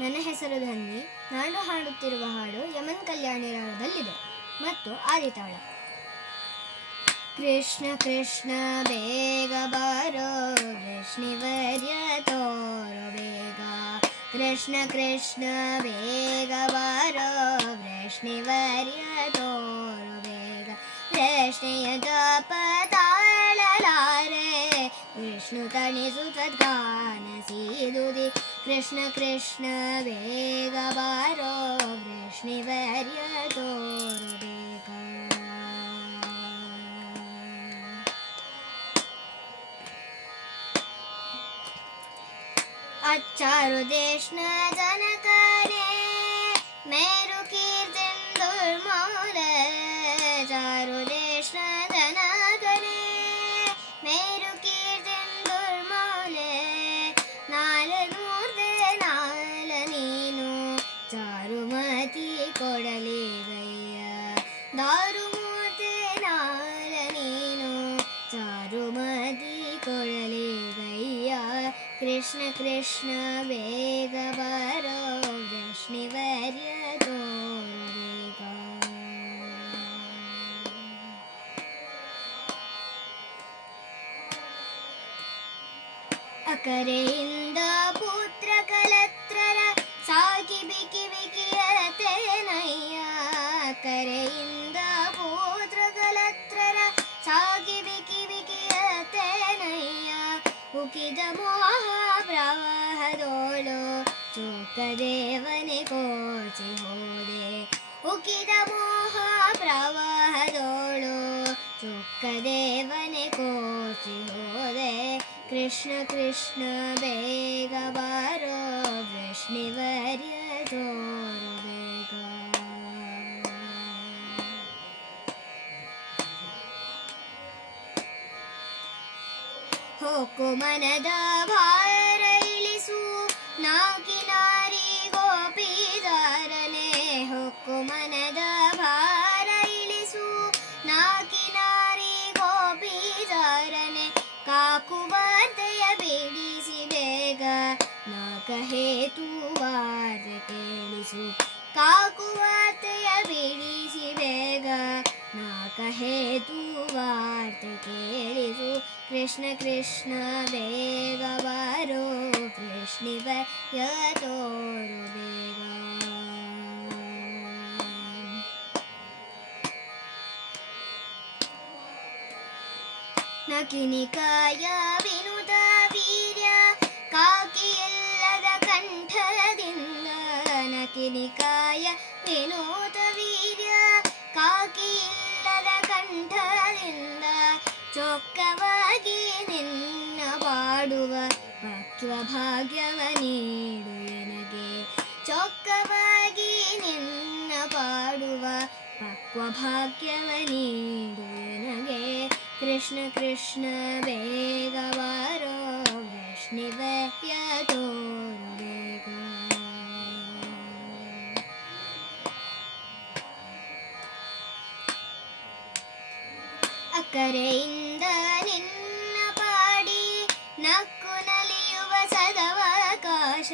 ನನ್ನ ಹೆಸರು ಧನ್ವಿ. ನಾನು ಹಾಡುತ್ತಿರುವ ಹಾಡು ಯಮನ್ ಕಲ್ಯಾಣಿ ರಾಗದಲ್ಲಿದೆ ಮತ್ತು ಆದಿತಾಳ. ಕೃಷ್ಣ ಕೃಷ್ಣ ಬೇಗ ಬಾರೋ, ವೃಷ್ಣಿವರ್ಯ ತೋರೋ ಬೇಗ. ಕೃಷ್ಣ ಕೃಷ್ಣ ಬೇಗ ಬಾರೋ, ವೃಷ್ಣಿವರ್ಯ ತೋರೋ ಬೇಗ. ವೃಷ್ಣಿಯ ಜಪ ತಾಳಲಾರೆ, ವಿಷ್ಣು ತಣಿಸು ತದ್ಗಾನ ಸೀದುದಿ. ಕೃಷ್ಣ ಕೃಷ್ಣ ಬೇಗ ಬಾರೋ, ವೃಷ್ಣಿವರ್ಯ ತೋರೋ ಬೇಗ. ಅಚ್ಚಾರು ದೇಶನ ಜನಕನೇ, ಮೇರು ಕೀರ್ತಿನ್ ದುರ್ಮೌಲ. ಚಾರು ದೇಶನ ಜನಕನೇ, ಮೇರು ಕೀರ್ತಿನ್ ದುರ್ಮೌಲೆ. ನಾಲ್ನೂರ್ದೆ ನಾಲ ನೀನು, ಚಾರುಮತಿ ಕೊಡಲಿ ಗಯ್ಯ. ದಾರುಮೂರ್ತೆ ನಾಲ ನೀನು, ಚಾರುಮತಿ ಕೊಡಲಿ ಗಯ್ಯ. ಕೃಷ್ಣ ಕೃಷ್ಣ ಬೇಗ ಬಾರೋ, ವೃಷ್ಣಿವರ್ಯ ತೋರೋ ಬೇಗ. ಅಕರೆಯಿಂದ ಪುತ್ರ ಕಲತ್ರರ ಸಾಗಿ ಬಿಕಿ ಬಿಕಿಯತೇನಯ್ಯ. ಅಕರೆಯಿಂದ ಪುತ್ರ ಕಲತ್ರರ ಸಾಗಿ ಬಿಕಿ ಬಿಕಿಯತೇನಯ್ಯ. ಉಕಿದ ಮೋಹ ಪ್ರವಾಹದೋಳು, ಚೋಕದೇವನೆ ಕೋಚಿ ಹೋದೆ. ಉಕಿದ ಮೋಹ ಪ್ರವಾಹದೋಳು, ಚೊಕ್ಕದೇವನೆ ಕೋಚಿ ಹೋದೆ. ಕೃಷ್ಣ ಕೃಷ್ಣ ಬೇಗ ಬಾರೋ, ವೃಷ್ಣಿವರ್ಯ ತೋರೋ ಬೇಗ. ಹೊಕ್ಕು ಮನದ ಭಾರ ಇಳಿಸು, ನಾಕಿನಾರಿ ಗೋಪಿದಾರನೆ. ಹೊಕ್ಕು ಮನದ ಭಾರ ಇಳಿಸು, ನಾಕಿನಾರಿ ಗೋಪಿದಾರನೆ. ಕಾಕುವಾರ್ತೆಯ ಬಿಡಿಸಿ ಬೇಗ, ನಾಕ ಹೇತುವಾರ್ತೆ ಕೇಳಿಸು. ಕಾಕುವಾರ್ತೆಯ ಬಿಡಿಸಿ ಬೇಗ, ನಾಕ ಹೇತುವಾರ್ತೆ ಕೇಳಿಸು. ಕೃಷ್ಣ ಕೃಷ್ಣ ಬೇಗ ಬಾರೋ, ವೃಷ್ಣಿವರ್ಯ ತೋರೋ ಬೇಗ. ನಕಿನಿಕಾಯ ವಿನುತ ವೀರ್ಯ, ಕಾಕಿಯಿಲ್ಲದ ಕಂಠದಿಂದ. ನಕಿನಿಕಾಯ ವಿನೂತ ವೀರ್ಯ, ಕಾಕಿಯಿಲ್ಲದ ಕಂಠದಿಂದ. ಚೊಕ್ಕವಾಗಿ ನಿನ್ನ ಪಾಡುವ ಪಕ್ವ ಭಾಗ್ಯವ ನೀಡು ಎನಗೆ. ಚೊಕ್ಕವಾಗಿ ನಿನ್ನ ಪಾಡುವ ಪಕ್ವ ಭಾಗ್ಯವ ನೀಡು ಎನಗೆ. ಕೃಷ್ಣ ಕೃಷ್ಣ ಬೇಗ ಬಾರೋ, ವೃಷ್ಣಿವರ್ಯ ತೋರೋ ಬೇಗ. ಅಕರೆಯಿಂದ ನಿನ್ನ ಪಾಡಿ, ನಕ್ಕು ನಲಿಯುವ ಸದವಕಾಶ.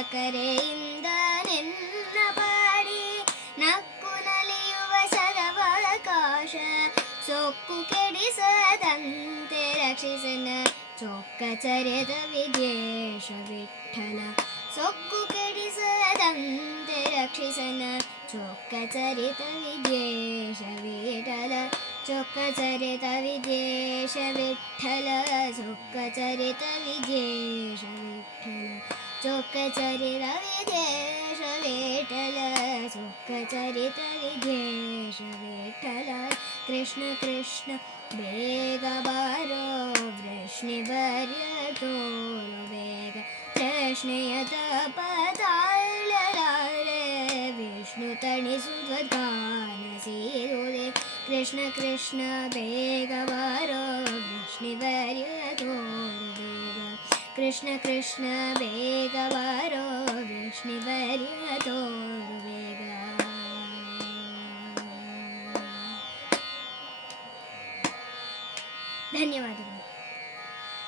ಅಕರೆಯಿಂದ ನಿನ್ನ ಪಾಡಿ, ನಕ್ಕು ನಲಿಯುವ ಸದವಕಾಶ. ಸೊಕ್ಕು ಕೆಡಿಸದಂತೆ ರಕ್ಷಿಸನ, ಚೊಕ್ಕ ಚರೆದ ವಿದ್ಯೇಶ ವಿಠಲ. ಸೊಕ್ಕು ಕೆಡಿಸದಂತೆ ರಕ್ಷಿಸನ, ಚೊಕ್ಕ ಚರಿತ ವಿದ್ಯೇಶ ವಿಠಲ. ಚೊಕ್ಕ ಚರಿತ ವಿದ್ಯೇಶ ವಿಠಲ, ಚೊಕ್ಕ ಚರಿತ ವಿದ್ಯೇಶ ವಿಠಲ. ಚೊಕ್ಕ ಚರಿತ ವಿದ್ಯೇಶ ವಿಠಲ, ಚೊಕ್ಕ ಚರಿತ ವಿದ್ಯೇಶ ವಿಠಲ. ಕೃಷ್ಣ ಕೃಷ್ಣ ಬೇಗ ಬಾರೋ, ವೃಷ್ಣಿವರ್ಯ ತೋರೋ ಬೇಗ. ಕೃಷ್ಣೆಯ ತಪ ತಾಳಲಾರೆ, ವಿಷ್ಣು ತಣಿಸು ತ್ವದ್ಗಾನ ಸೀದುದೆ. ಕೃಷ್ಣ ಕೃಷ್ಣ ಬೇಗ ಬಾರೋ, ವೃಷ್ಣಿವರ್ಯ ತೋರೋ ಬೇಗ. ಕೃಷ್ಣ ಕೃಷ್ಣ ಬೇಗ ಬಾರೋ, ವೃಷ್ಣಿವರ್ಯ ತೋರೋ ಬೇಗ. ಧನ್ಯವಾದ.